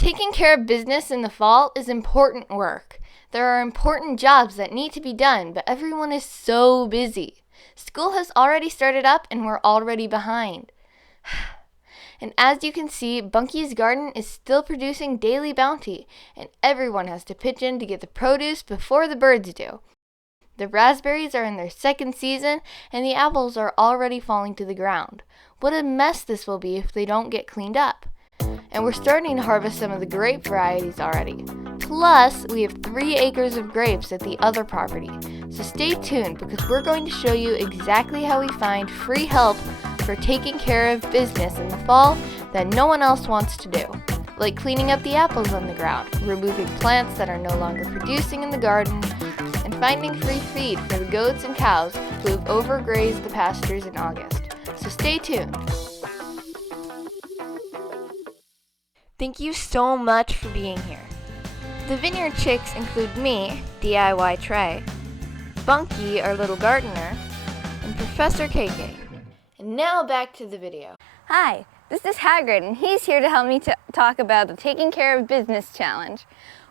Taking care of business in the fall is important work. There are important jobs that need to be done, but everyone is so busy. School has already started up and we're already behind. And as you can see, Bunkie's garden is still producing daily bounty, and everyone has to pitch in to get the produce before the birds do. The raspberries are in their second season, and the apples are already falling to the ground. What a mess this will be if they don't get cleaned up. And we're starting to harvest some of the grape varieties already. Plus, we have 3 acres of grapes at the other property. So stay tuned because we're going to show you exactly how we find free help for taking care of business in the fall that no one else wants to do. Like cleaning up the apples on the ground, removing plants that are no longer producing in the garden, and finding free feed for the goats and cows who have overgrazed the pastures in August. So stay tuned. Thank you so much for being here. The Vineyard chicks include me, DIY Trie, Bunkie, our little gardener, and Professor KK. And now back to the video. Hi, this is Hagrid, and he's here to help me talk about the Taking Care of Business Challenge.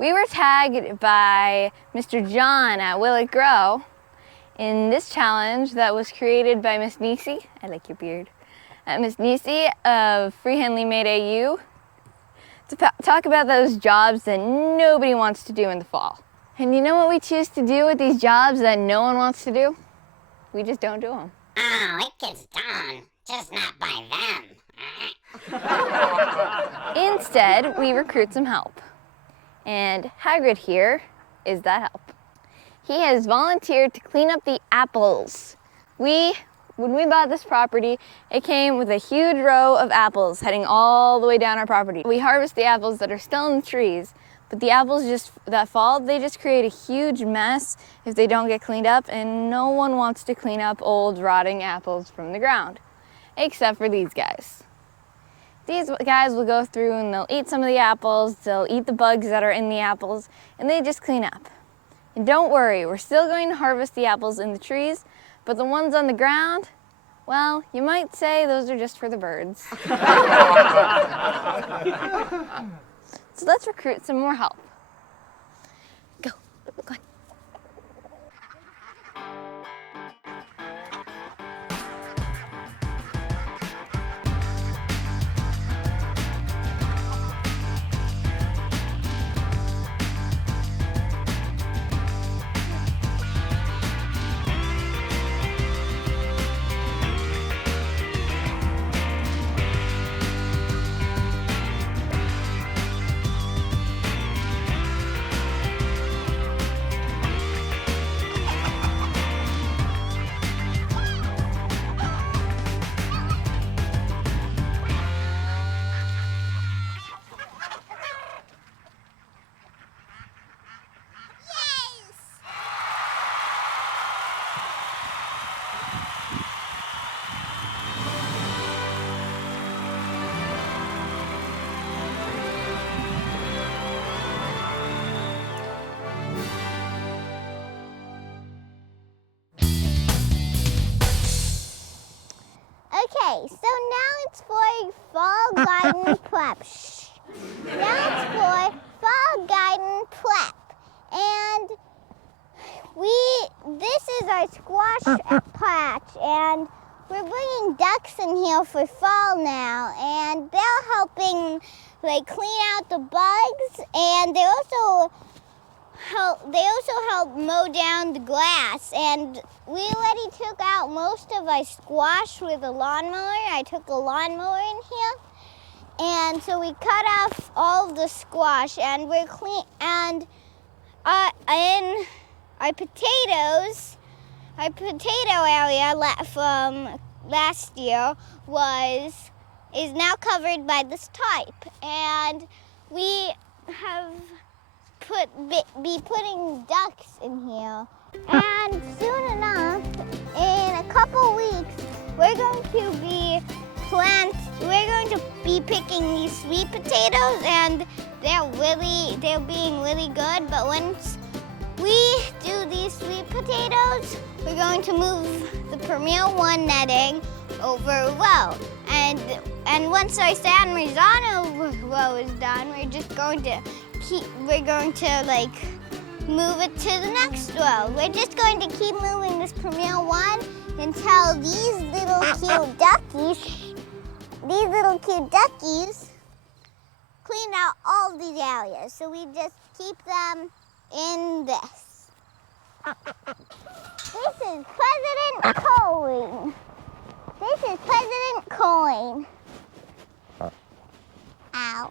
We were tagged by Mr. John at Will It Grow in this challenge that was created by Miss Nisi. I like your beard. Miss Nisi of Freehandly Made AU. To talk about those jobs that nobody wants to do in the fall. And you know what we choose to do with these jobs that no one wants to do? We just don't do them. Oh, it gets done, just not by them. Instead, we recruit some help. And Hagrid here is that help. He has volunteered to clean up the apples. When we bought this property, it came with a huge row of apples heading all the way down our property. We harvest the apples that are still in the trees, but the apples that fall, they just create a huge mess if they don't get cleaned up, and no one wants to clean up old rotting apples from the ground, except for these guys. These guys will go through and they'll eat some of the apples, they'll eat the bugs that are in the apples, and they just clean up. And don't worry, we're still going to harvest the apples in the trees, but the ones on the ground, well, you might say those are just for the birds. So let's recruit some more help. Go on. Okay, so now it's for fall garden prep. Now it's for fall garden prep. And this is our squash patch, and we're bringing ducks in here for fall now, and they're helping clean out the bugs, and they also help mow down the grass. And we already took out most of our squash with a lawnmower. I took a lawnmower in here, and so we cut off all of the squash, and we're clean. And in our potato area from last year is now covered by this tarp, and we have be putting ducks in here. And soon enough, in a couple weeks, we're going to be picking these sweet potatoes, and they're being really good. But once we do these sweet potatoes, we're going to move the Premier 1 netting over a row. And once our San Marzano row is done, we're going to like move it to the next row. We're just going to keep moving this Premier one until these little cute duckies clean out all these areas. So we just keep them in this. This is President Coin. This is President Coin. Ow.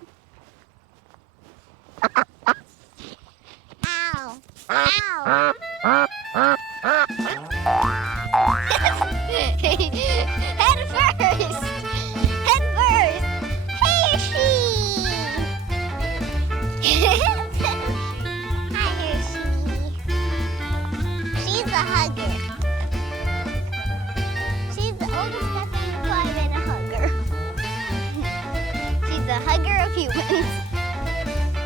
Ow. Ow. Head first. Head first. Here she. Hi, here she. She's a hugger. She's the oldest Stephanie alive and a hugger. She's a hugger of humans.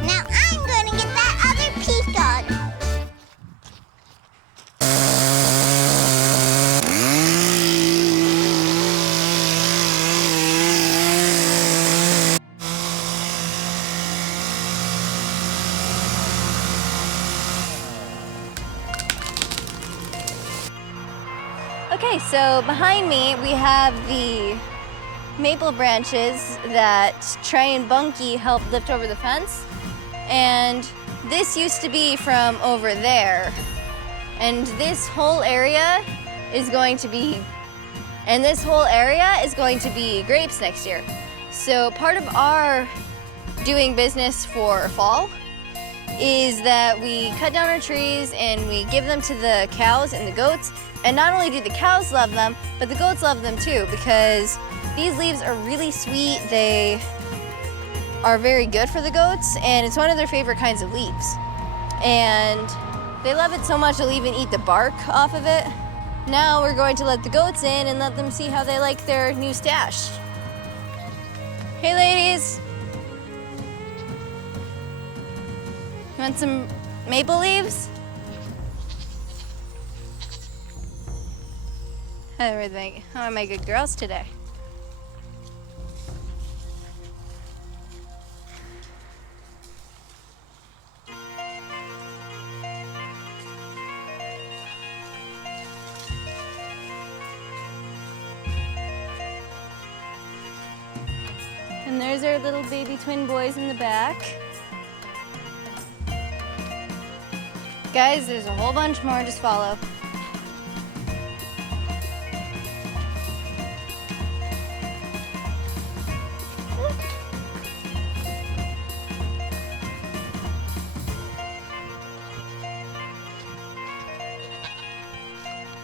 Now I'm going to get that other peacock. Okay, so behind me we have the maple branches that Trie and Bunkie helped lift over the fence. And this used to be from over there. And this whole area is going to be grapes next year. So part of our doing business for fall is that we cut down our trees and we give them to the cows and the goats. And not only do the cows love them, but the goats love them too, because these leaves are really sweet. They are very good for the goats, and it's one of their favorite kinds of leaves. And they love it so much they'll even eat the bark off of it. Now we're going to let the goats in and let them see how they like their new stash. Hey ladies, you want some maple leaves? How are my good girls today? And there's our little baby twin boys in the back. Guys, there's a whole bunch more, just follow.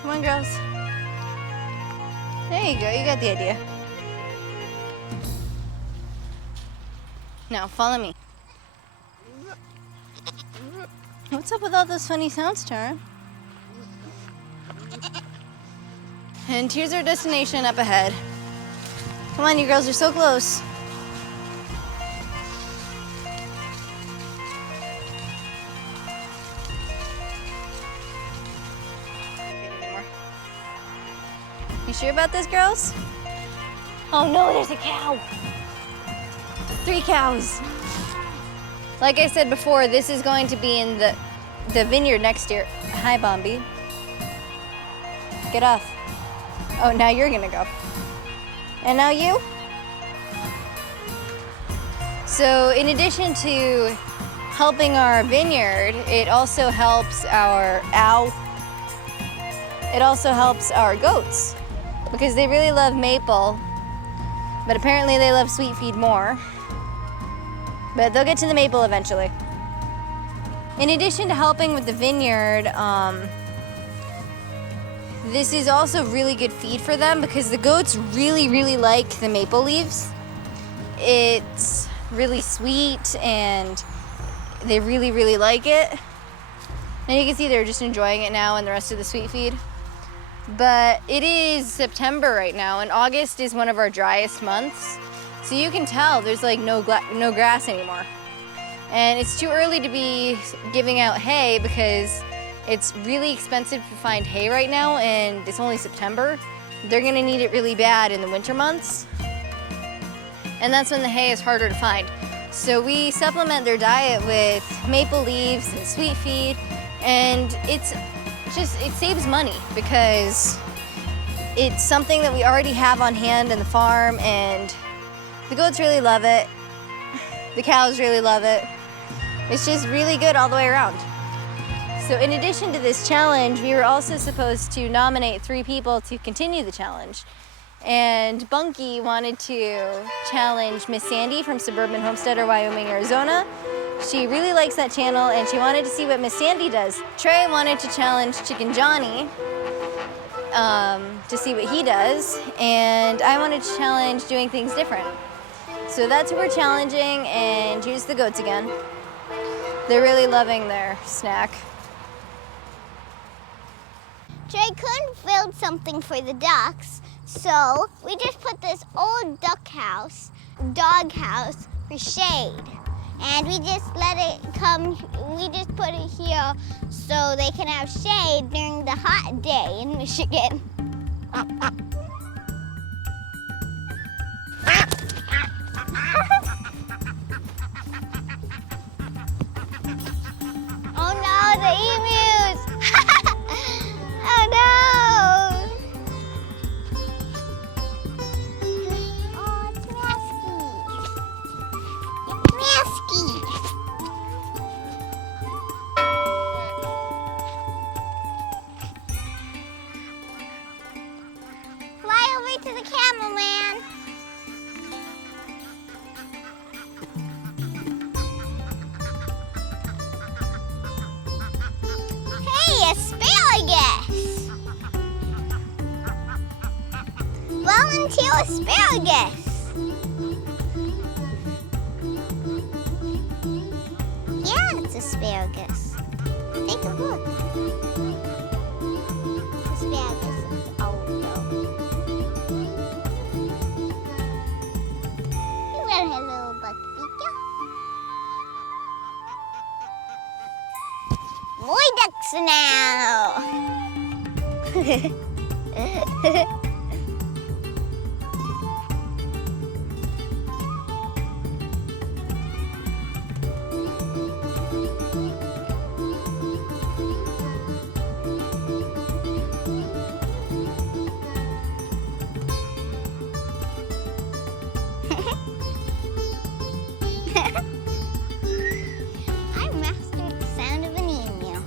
Come on, girls. There you go, you got the idea. Now, follow me. What's up with all those funny sounds, Tara? And here's our destination up ahead. Come on, you girls are so close. You sure about this, girls? Oh no, there's a cow. 3 cows. Like I said before, this is going to be in the vineyard next year. Hi, Bombi. Get off. Oh, now you're gonna go. And now you? So in addition to helping our vineyard, it also helps our goats, because they really love maple, but apparently they love sweet feed more. But they'll get to the maple eventually. In addition to helping with the vineyard, this is also really good feed for them, because the goats really, really like the maple leaves. It's really sweet and they really, really like it. And you can see they're just enjoying it now and the rest of the sweet feed. But it is September right now, and August is one of our driest months. So you can tell there's like no grass anymore. And it's too early to be giving out hay because it's really expensive to find hay right now, and it's only September. They're gonna need it really bad in the winter months. and that's when the hay is harder to find. So we supplement their diet with maple leaves and sweet feed, and it saves money because it's something that we already have on hand in the farm, and the goats really love it. The cows really love it. It's just really good all the way around. So in addition to this challenge, we were also supposed to nominate 3 people to continue the challenge. And Bunkie wanted to challenge Miss Sandi from Suburban Homesteader, Wyoming, Arizona. She really likes that channel and she wanted to see what Miss Sandi does. Trie wanted to challenge Chicken Johnny to see what he does. And I wanted to challenge doing things different. So that's who we're challenging, and here's the goats again. They're really loving their snack. Trey couldn't build something for the ducks, so we just put this old dog house for shade. And we just let it come, we just put it here so they can have shade during the hot day in Michigan. Oh no, the emus! Oh no! Oh, it's Masky. Fly over to the camel man. Hey, asparagus! Volunteer asparagus! Yeah, it's asparagus. Take a look. Asparagus is old though. You got a little buckbeaker. More ducks now! I mastered the sound of an emu.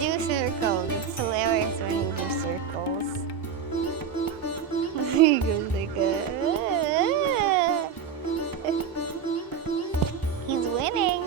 Do circles. It's hilarious when you do circles. He goes like He's winning.